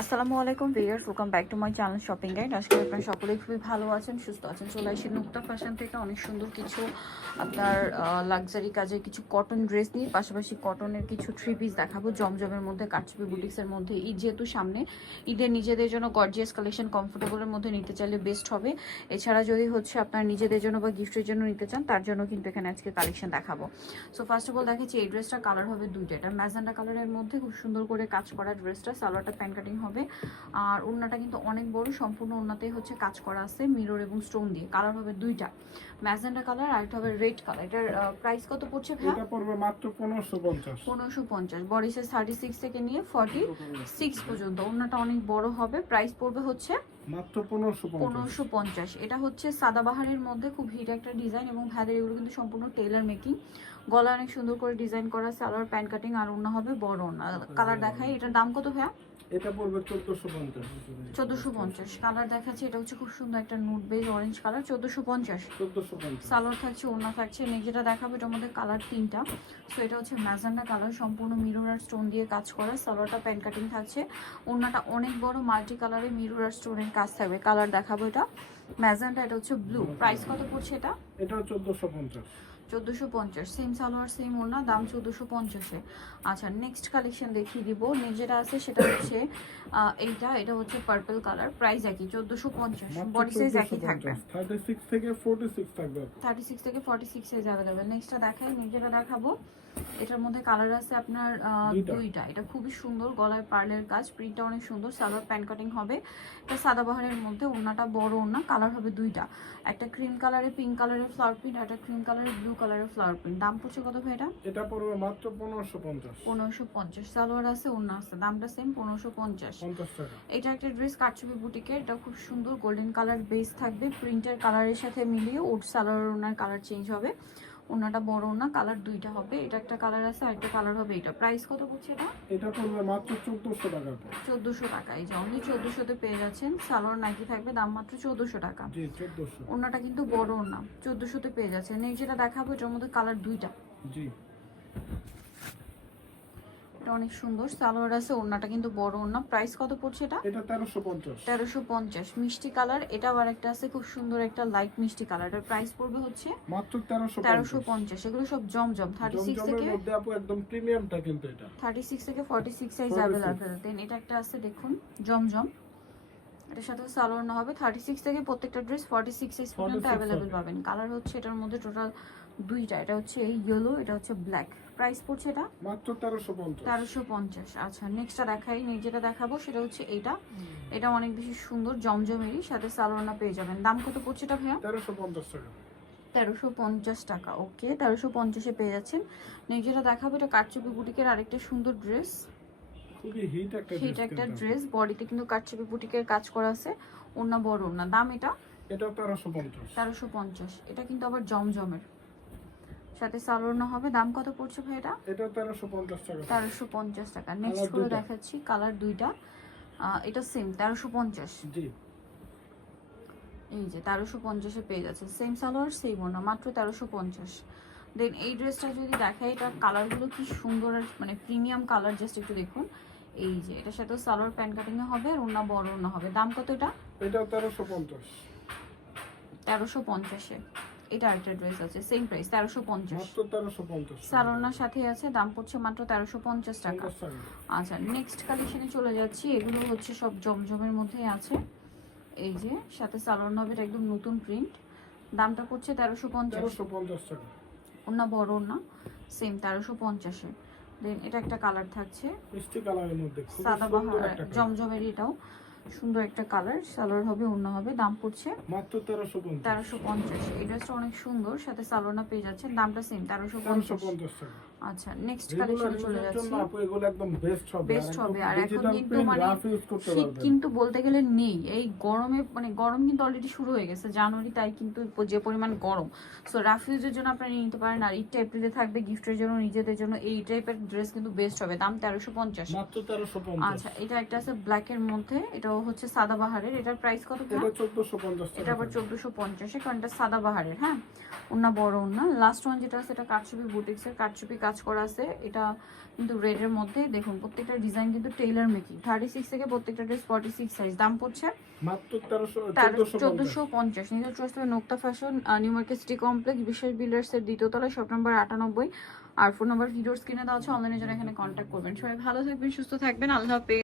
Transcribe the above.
আসসালামু আলাইকুম viewers, welcome back to my channel shopping guide. আজকে আপনারা সকলেই খুবই ভালো আছেন, সুস্থ আছেন। চলে আসি নুক্তা ফ্যাশন থেকে অনেক সুন্দর কিছু আপনার লাক্সারি কাজের কিছু কটন ড্রেস নিয়ে, পাশাপাশি কটনের কিছু থ্রি পিস দেখাবো জমজমের মধ্যে, কারচুপি বুটিক্সের মধ্যে। ঈদ যেহেতু সামনে, ঈদের নিজেদের জন্য গর্জিয়াস কালেকশন কমফোর্টেবলের মধ্যে নিতে চাইলে বেস্ট হবে। এছাড়া যদি হচ্ছে আপনার নিজেদের জন্য বা গিফটের জন্য নিতে চান, তার জন্য কিন্তু এখানে আজকে কালেকশন দেখাবো। সো ফার্স্ট অফ অল দেখাচ্ছি এই ড্রেসটার কালার হবে দুইটা। এটা ম্যাজেন্ডা কালারের মধ্যে খুব সুন্দর করে কাজ করা ড্রেসটা, সালোয়ারটা প্যান্ট কাটিং হবে। আর ওড়নাটা কিন্তু অনেক বড়, সম্পূর্ণ ওড়নাতেই হচ্ছে কাজ করা আছে মিরর এবং স্টোন দিয়ে। কালার হবে দুইটা, ম্যাজেন্ডা কালার আর একটা হবে রেড কালার। এটার প্রাইস কত পড়ছে ভাই? এটা পড়বে মাত্র 1550। 1550। বডি সাইজ 36 থেকে নিয়ে 46 পর্যন্ত। ওড়নাটা অনেক বড় হবে। প্রাইস পড়বে হচ্ছে মাত্র 1550। এটা হচ্ছে সাদাবাহারের মধ্যে খুব হিট একটা ডিজাইন, এবং ভাইদের এগুলো কিন্তু সম্পূর্ণ টেইলার মেকিং। গলা অনেক সুন্দর করে ডিজাইন করা, সালোয়ার প্যান্ট কাটিং, আর ওড়না হবে বড় ওড়না। কালার দেখাই, এটার দাম কত ভাইয়া? এটা পড়বে 1450। 1450। কালার দেখাচ্ছে, এটা হচ্ছে খুব সুন্দর একটা নুট বেজ অরেঞ্জ কালার। 1450। সালোয়ার থাকছে, ওড়না থাকছে। নেক্সট যেটা দেখাবো এটার মধ্যে কালার তিনটা। সো এটা হচ্ছে ম্যাজেন্ডা কালার, সম্পূর্ণ মিরর আর স্টোন দিয়ে কাজ করা। সালোয়ারটা প্যান্ট কাটিং থাকছে। ওড়নাটা অনেক বড় মাল্টি কালারে মিরর আর স্টোনের কাজ থাকবে। কালার দেখাবো এটা ম্যাজেন্ডা, এটা হচ্ছে ব্লু। প্রাইস কত পড়ছে এটা? এটা 1450। 1450। সেম সালোয়ার সেম ওড়না, দাম 1450-এ। আচ্ছা, নেক্সট কালেকশন দেখিয়ে দিব। নেক্সট যেটা আছে সেটা হচ্ছে এটা হচ্ছে পার্পল কালার। প্রাইস একই, 1450। বডি সাইজ একই থাকবে, 36 থেকে 46 থাকবে। 36 থেকে 46 সাইজ অ্যাভেলেবেল। নেক্সটটা দেখাই, যেটা দেখাবো এটার মধ্যে কালার আছে আপনার দুইটা। এটা খুবই সুন্দর, গলায় পার্লের কাজ, প্রিন্টটা অনেক সুন্দর। সালোয়ার প্যান্ট কাটিং হবে। এটা সাদাবাহারের মধ্যে, ওড়নাটা বড় ওড়না। কালার হবে দুইটা, একটা ক্রিম কালারে পিঙ্ক কালারের ফ্লাওয়ার প্রিন্ট, একটা ক্রিম কালারের ব্লু কালারের ফ্লাওয়ার প্রিন্ট। দাম পড়ছে কত ভাই এটা? এটা পড়বে মাত্র 1550। 1550। সালোয়ার আছে, ওড়না আছে, দামটা সেম 1550 টাকা। এটা একটা ড্রেস কারচুপি বুটিকের। এটা খুব সুন্দর গোল্ডেন কালার বেস থাকবে, প্রিন্টের কালারের সাথে মিলিয়ে উড সালোয়ার ওড়নার কালার চেঞ্জ হবে। ওড়নাটা বড় ওড়না, কালার দুইটা হবে। এটা একটা কালার আছে, আর একটা কালার হবে এটা। প্রাইস কত পড়ছে এটা? এটা পড়বে মাত্র 1400 টাকা। 1400 টাকা। এই যে অনলি 1400-তে পেয়ে যাচ্ছেন। সালোয়ার নাইকি থাকবে, দাম মাত্র 1400 টাকা। জি 1400। ওড়নাটা কিন্তু বড় ওড়না, 1400-তে পেয়ে যাচ্ছেন। নেক্সট যেটা দেখাবো এটার মধ্যে কালার দুইটা। জি, এটা অনেক সুন্দর, সালোয়ার আছে, ওড়নাটা কিন্তু বড় ওড়না। প্রাইস কত পড়ছে এটা? এটা 1350। 1350। মিষ্টি কালার, এটাও আরেকটা আছে খুব সুন্দর একটা লাইট মিষ্টি কালার। এটার প্রাইস পড়বে হচ্ছে মাত্র 1350। 1350। এগুলো সব জমজম 36 থেকে মধ্যে আপু একদম প্রিমিয়ামটা কিন্তু এটা 36 থেকে 46 সাইজ अवेलेबल। দেন এটা একটা আছে দেখুন জমজম, এটার সাথে সালোয়ার না হবে। 36 থেকে প্রত্যেকটা ড্রেস 46 সাইজ পর্যন্ত अवेलेबल পাবেন। কালার হচ্ছে এটার মধ্যে টোটাল দুইটা। এটা হচ্ছে এই ইয়েলো, এটা হচ্ছে ব্ল্যাক। প্রাইস পড়ছে এটা মাত্র 1350। 1350। আচ্ছা, নেক্সটটা দেখাই। নেক্সট যেটা দেখাবো সেটা হচ্ছে এটা অনেক বেশি সুন্দর, জমজমেরই, সাথে সালোয়ার পেয়ে যাবেন। দাম কত পড়ছে এটা ভাইয়া? 1350 টাকা। 1350 টাকা। ওকে, 1350-এ পেয়ে যাচ্ছেন। নেক্সট যেটা দেখাবো এটা কারচুপি বুটিকের আরেকটা সুন্দর ড্রেস, খুবই হিট একটা ড্রেস। বডিতে কিন্তু কারচুপি বুটিকের কাজ করা আছে, ওড়না বড় ওড়না। দাম এটা? এটা 1350। 1350। এটা কিন্তু আবার জমজমের সাথে সালোয়ার না হবে। দাম কত পড়ছে ভাই এটা? এটা 1350 টাকা। 1350 টাকা। নেক্সট করে দেখাচ্ছি কালার দুইটা। এটা সেম 1350। জি, এই যে 1350-এ পেয়ে যাচ্ছে। সেম সালোয়ার সেম ওড়না, মাত্র 1350। দেন এই ড্রেসটা যদি দেখাই, এটা কালারগুলো কি সুন্দর, আর মানে প্রিমিয়াম কালার। জাস্ট একটু দেখুন, এই যে এটার সাথে সালোয়ার প্যান্ট কাটিং এ হবে, আর ওড়না বড় ওড়না হবে। দাম কত এটা? এটা 1350। 1350-এ। এটা আরেকটা ড্রেস আছে সেম প্রাইস 1350। মাত্র 1350। সালোয়ার সাথে আছে, দাম পড়ছে মাত্র 1350 টাকা। আচ্ছা, নেক্সট কালেকশনে চলে যাচ্ছি। এগুলো হচ্ছে সব জমজমের মধ্যেই আছে। এই যে সাথে সালোয়ার হবে, এটা একদম নতুন প্রিন্ট। দামটা পড়ছে 1350 টাকা। ওড়না বড় ওড়না, সেম 1350-এ। দেন এটা একটা কালার থাকছে মিষ্টি কালারের মধ্যে, খুব সাদাবাহার সুন্দর একটা জমজমের, এটাও সুন্দর একটা কালার। সালোয়ার হবে, ওড়না হবে। দাম পড়ছে মাত্র 1350। এই ড্রেসটা অনেক সুন্দর, সাথে সালোয়ার পেয়ে যাচ্ছেন। দামটা সেম 1350 টাকা। আচ্ছা, নেক্সট কালেকশনে চলে যাচ্ছি। এগুলো একদম বেস্ট হবে। আর এখন কিন্তু মানে শীত কিন্তু বলতে গেলে নেই এই গরমে, মানে গরম কিন্তু অলরেডি শুরু হয়ে গেছে জানুয়ারি, তাই কিন্তু যে পরিমাণ গরম। সো রাফ ইউজের জন্য আপনারা নিতে পারেন। আর ঈদটা এপ্রিলে থাকবে, গিফটের জন্য, নিজেদের জন্য এই টাইপের ড্রেস কিন্তু বেস্ট হবে। দাম 1350। মাত্র 1350। আচ্ছা, এটা একটা আছে ব্ল্যাক এর মধ্যে, এটাও হচ্ছে সাদাবাহারের। এটার প্রাইস কত? এটা 1450 এটা আবার 1450-এ, কারণ এটা সাদাবাহারের। হ্যাঁ, ওন্না বড় ওন্না। লাস্ট ওয়ান যেটা আছে এটা কারচুপি বুটিক্সের, কারচুপি কাজ কাজ করা আছে। এটা কিন্তু রেডের মধ্যে দেখুন প্রত্যেকটা ডিজাইন কিন্তু টেইলার মেকিং। 36 থেকে প্রত্যেকটা ড্রেস 46 সাইজ। দাম পড়ছে মাত্র 1450। নিজের চয়েস হবে Nokta Fashion, New Market City Complex, বিশেষ বিল্ডার্সের দ্বিতীয় তলায়, শপ নাম্বার 98। আর ফোন নাম্বার ভিডিওর স্ক্রিনে দেওয়া আছে। অনলাইনে যারা এখানে কন্ট্যাক্ট করবেন। সবাই ভালো থাকবেন, সুস্থ থাকবেন, আল্লাহ হাফেজ।